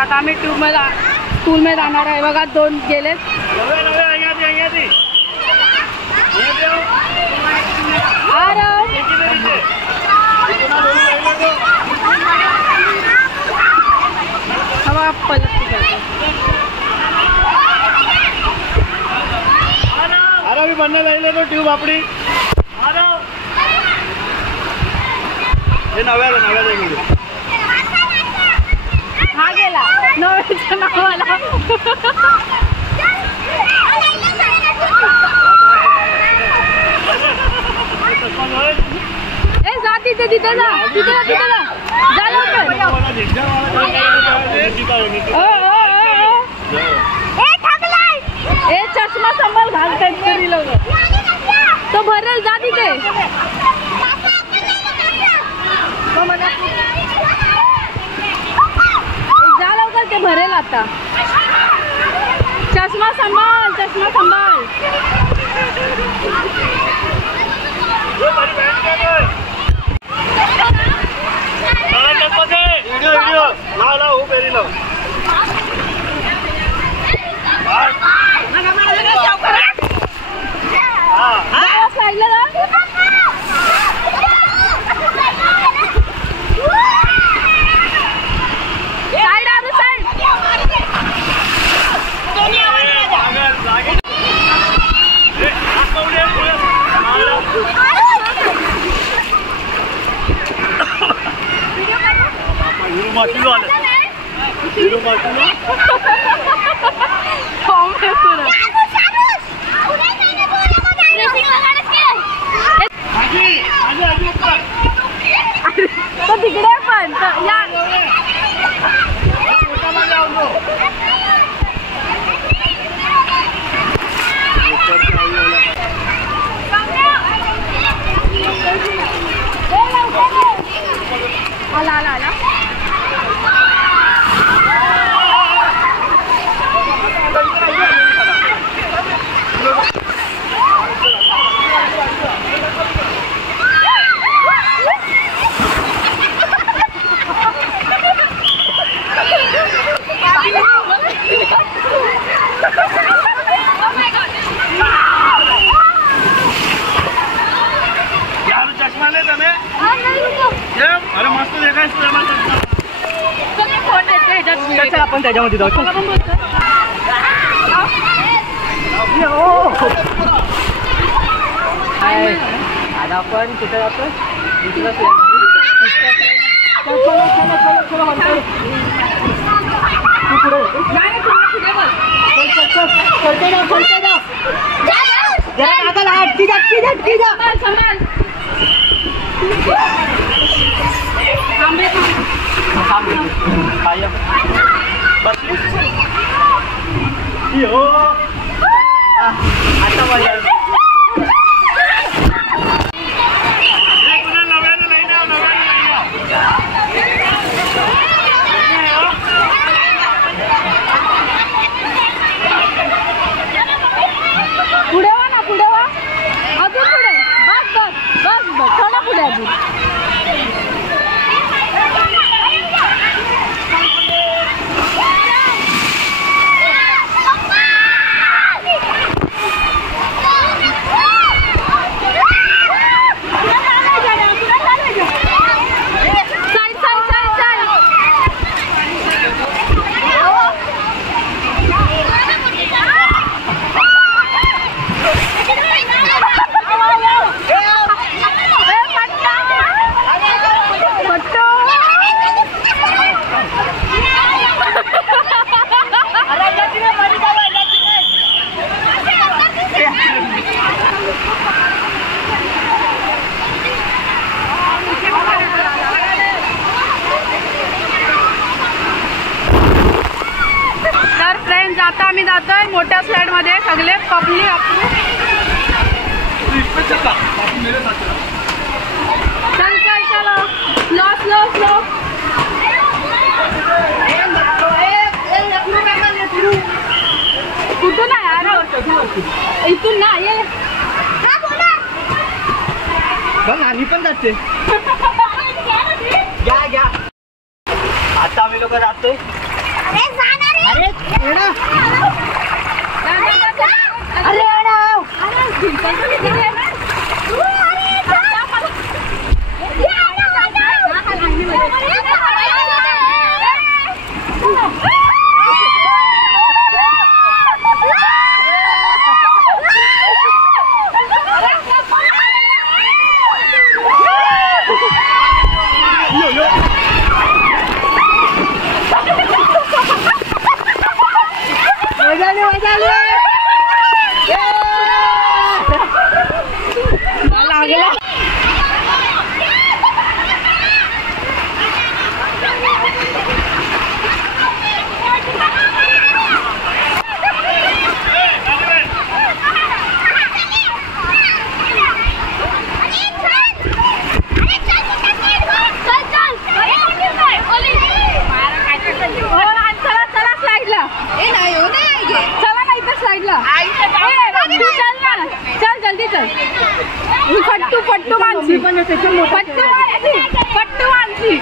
आता आम्ही स्कूल में जाणार आहे बघा. 2 गेलेत. अरे भी बनने लगे तो ट्यूब अपनी ये नव्याला हा गेला नव्याच्या नावाला. ए जा तिथे जा जा लवकर. ए चष्मा सांभाळ घालतायत तरी लोक. तो भरेल जा तिथे. जा लवकर ते भरेल आता. चष्मा सांभाळ. तो तिकडे पण या. आला अरे मस्त देखायचं आपण त्याच्यामध्ये जाऊ. आता आपण कुठे जातो. आता मजा पुढे वा अजून पुढे. बस थोडा पुढे अजून. आता आम्ही जातोय मोठ्या स्लाइड मध्ये. सगळे पब्लिक चलो स्लो. कुठून आहे यार. इथून ना ये. नानी पण जाते. घ्या आता आम्ही लोक जातोय. पट्टू मानसी पट्टू मानसी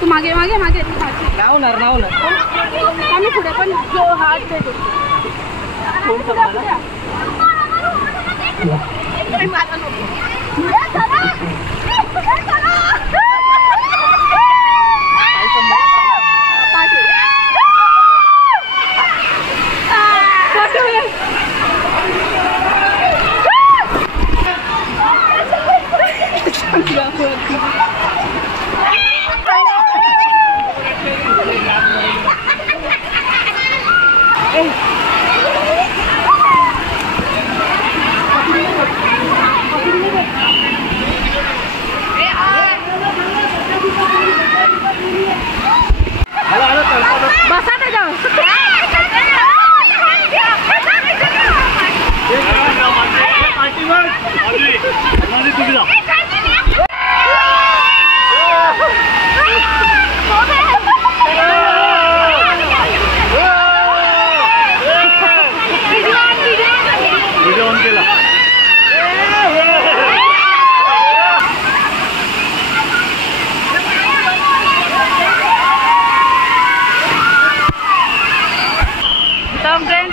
तू मागे मागे मागे नावणार आम्ही पुढे पण जो हात देतो बसा त्याच्यावर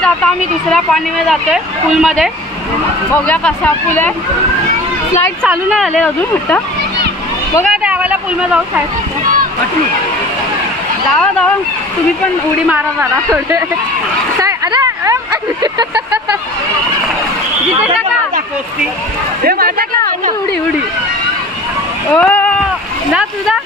आता आम्ही दुसऱ्या पाणीमध्ये जातोय पूलमध्ये बघूया कसा पूल आहे स्लाईड चालू नाही आले अजून वाटतं बघा त्यावेळेला पूलमध्ये जाऊ साहेब जावा जावा तुम्ही पण उडी मारा जरा थोडे अरे उडी उडी ओ ना तुझा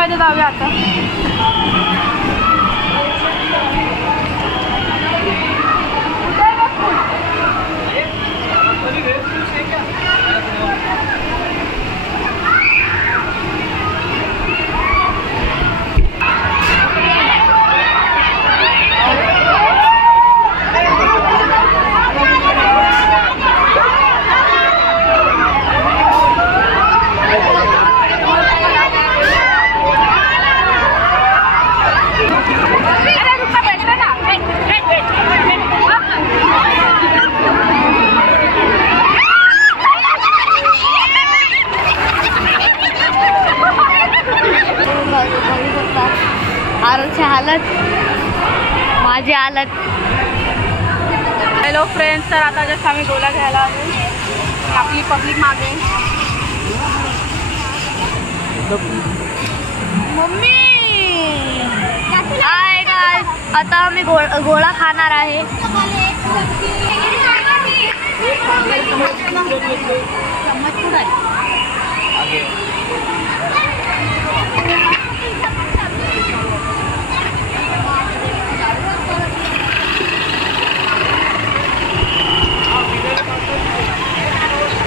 मध्ये जाऊया आता माझे आलत. हॅलो फ्रेंड्स, तर आता जस्ट आम्ही गोला घ्यायला आलो. आपली पब्लिक मागे. मम्मी हाय गाइस, आता आम्ही गोळा खाणार आहे.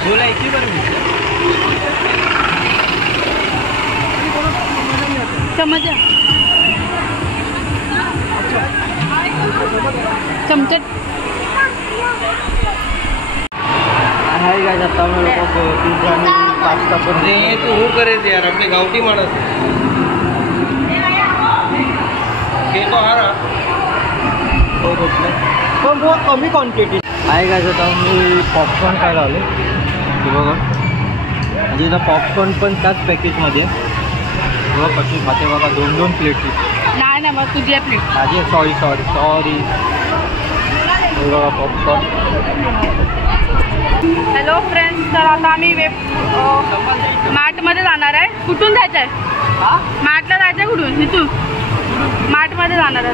बोला इथे बरं चमचा चमचे हाय गाइस, आता हम लोग को पिज्जा में पास्ता पर ये तो हूँ करे थे यार, अपने गाँव की मानस ये तो आ रहा पण बहुत कमी क्वांटिटी. हाय गाइस, आता मी पॉपकॉर्न खायला आलो. हे बघा, म्हणजे इथं पॉपकॉर्न पण त्याच पॅकेजमध्ये बघा कशी खाते बघा. 2-2 प्लेट. नाही मग तुझी प्लेट. माझी सॉरी बघा पॉपकॉर्न. हॅलो फ्रेंड्स, तर आता आम्ही मार्टमध्ये जाणार आहे. कुठून जायचं आहे? मार्टला जायचं आहे. कुठून? इथून मार्टमध्ये जाणार आहे.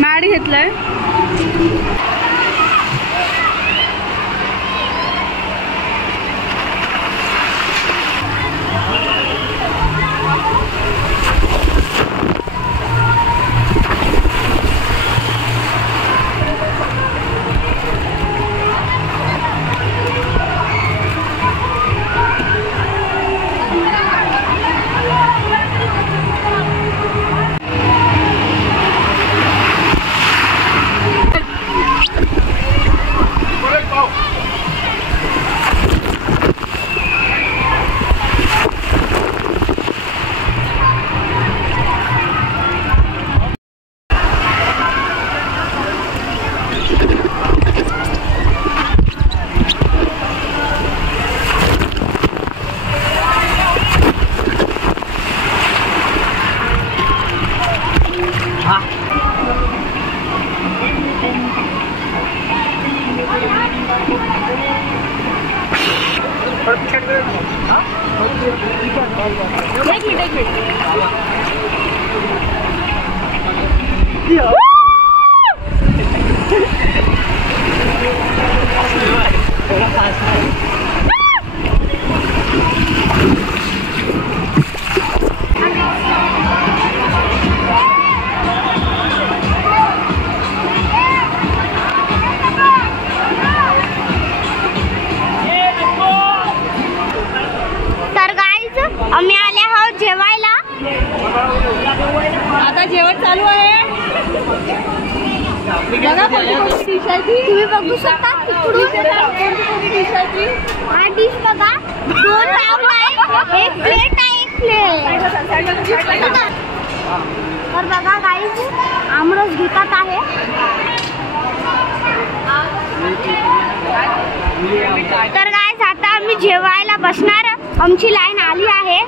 मॅट घेतलं आहे. एक मिनिट आम्ही आले आहोत जेवायला. आता जेवण चालू आहे. तुम्ही बघू शकता तिकडून हा डिश बघा. 2 राऊंड आहे, 1 प्लेट आहे, 1 प्लेट. तर बघा गाईस, आमरस घेतात आहे. तर गाईस, आता आम्ही जेवायला बसणार. आमची लाईन आली आहे.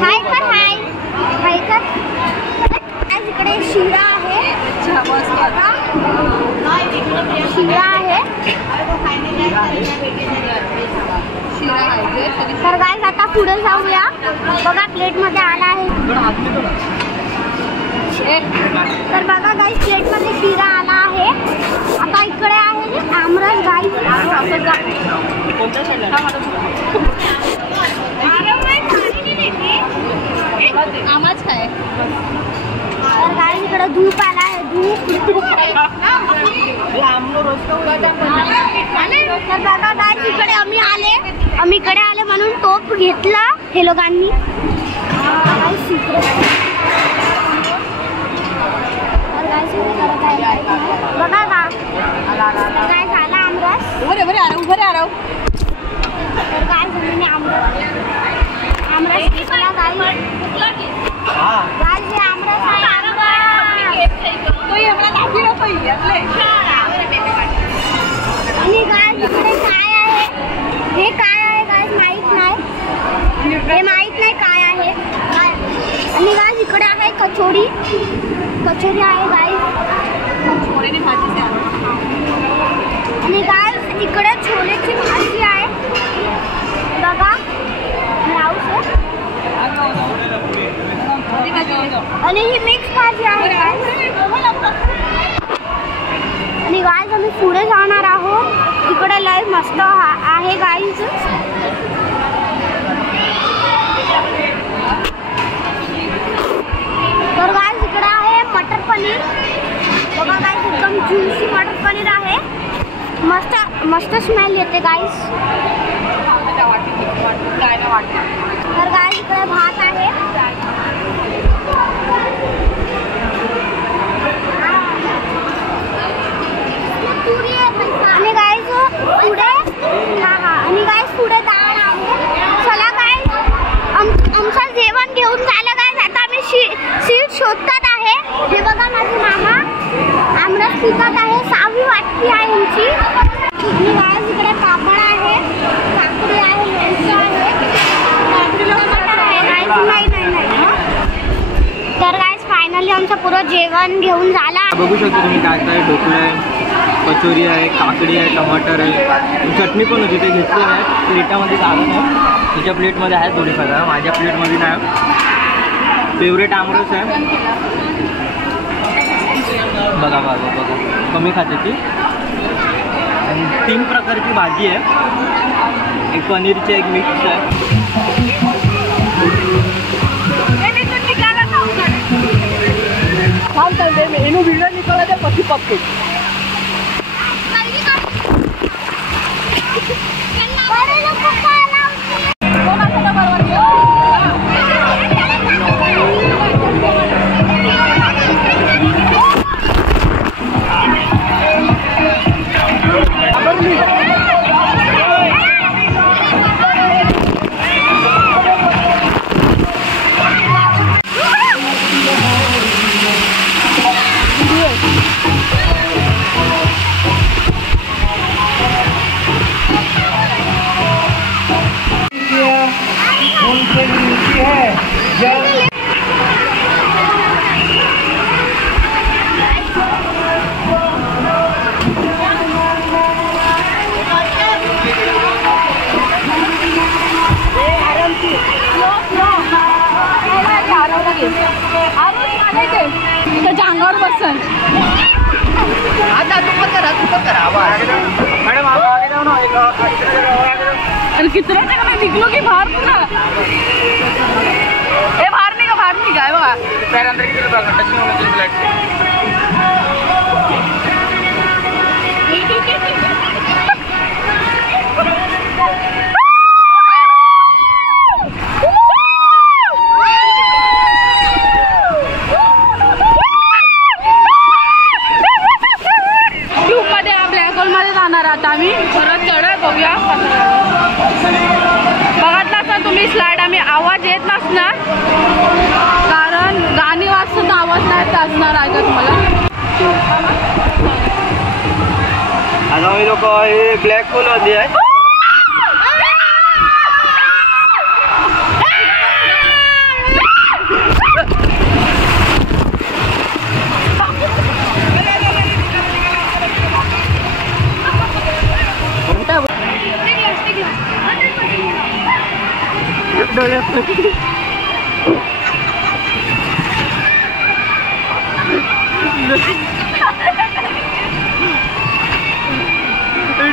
हाय कर हाय हाय कर. इकडे शिरा आहे. शिरा आहे. तर गाईस, आता पुढे जाऊया. बघा प्लेट मध्ये आला आहे. तर बघा गाईस, प्लेट मध्ये शिरा आला आहे. आता इकडे आहे आमरस. गाईस आमाच काय. तर गाईस, इकडे धूप आला आहे. धूप. तर बघा गाईस, इकडे आम्ही इकडे आले म्हणून टोप घेतला हे लोकांनी. बघा का काय झाला आमरस. उभं रे आराव. तर काय झालं आमरस घेतला गाईस. आमरस आहे. आणि गाईस, इकडे काय आहे? हे काय आहे गाईस? कचोरी आहे गाईस. आणि गाईस इकडे छोलेची भाजी आहे बघा. आणि ही मिक्स भाजी आहे गाईस. आणि गाईस आम्ही पुढे जाणार आहोत. तिकडे लय मस्त आहे गाईस. तर गाईस इकडे आहे मटर पनीर बघा गाईस. एकदम ज्युसी मटर पनीर आहे. मस्त मस्त स्मेल येते गाईस. तर गाईस इकडे भात आहे. आणि गाईस पुढे आणि गाईस पुढे डाळ आहे. चला गाईस आमचं जेवण घेऊन झालं गाईस. आता आम्ही सीट शोधतात आहे. हे बघा माझे मामा आमरस पितात आहे. 6वी वाटती आहे आमची. आणि गाईस इकडे पापड आहे, काकडी आहे, लोणचं आहे, टमाटर आहे गाईस. नाही तर गाईस फायनली आमचं पुरं जेवण घेऊन झाला. बघू शकता तुम्ही काय काय ढोकळा आहे, कचोरी आहे, काकडी आहे, टमाटर आहे, चटणी पण होती. ते घेतली नाही प्लेटामध्ये घालून आहे. तिच्या प्लेटमध्ये आहे थोडीफार, माझ्या प्लेटमध्ये नाही. फेवरेट आमरस आहे बघा बघा बघा. कमी खाते ती. आणि 3 प्रकारची भाजी आहे. एक पनीरची, एक मिक्स आहे. एनो वीडियो निकाला था पति पक्के. जांगावर बसन. मैडम आप आगे जाओ ना. अरे कितना जगह में निकलो की बाहर पूरा. ए बाहर निघा आहे बघा. पैर अंदर की तरफ टच नहीं होना चाहिए ब्लड से. आता आम्ही परत चढत बघूया. बघितला तर तुम्ही स्लाइड. आम्ही आवाज येत नसणार कारण गाणी वाजता आवाज नाही असणार आहे का तुम्हाला. आता आम्ही लोक हे ब्लॅक होल मध्ये आहे.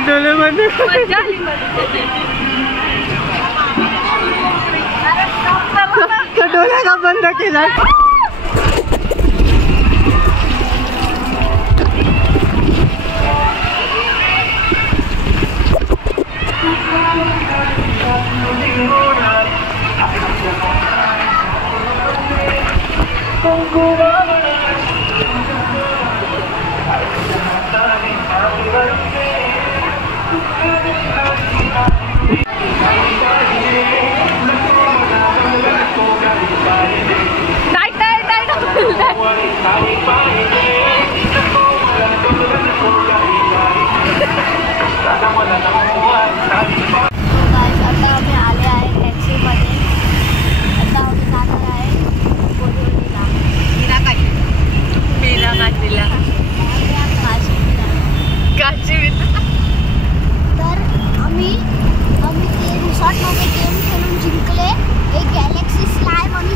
डोळे मध्ये डोळे का बंद केला. एक गॅलेक्सी स्लाय म्हणून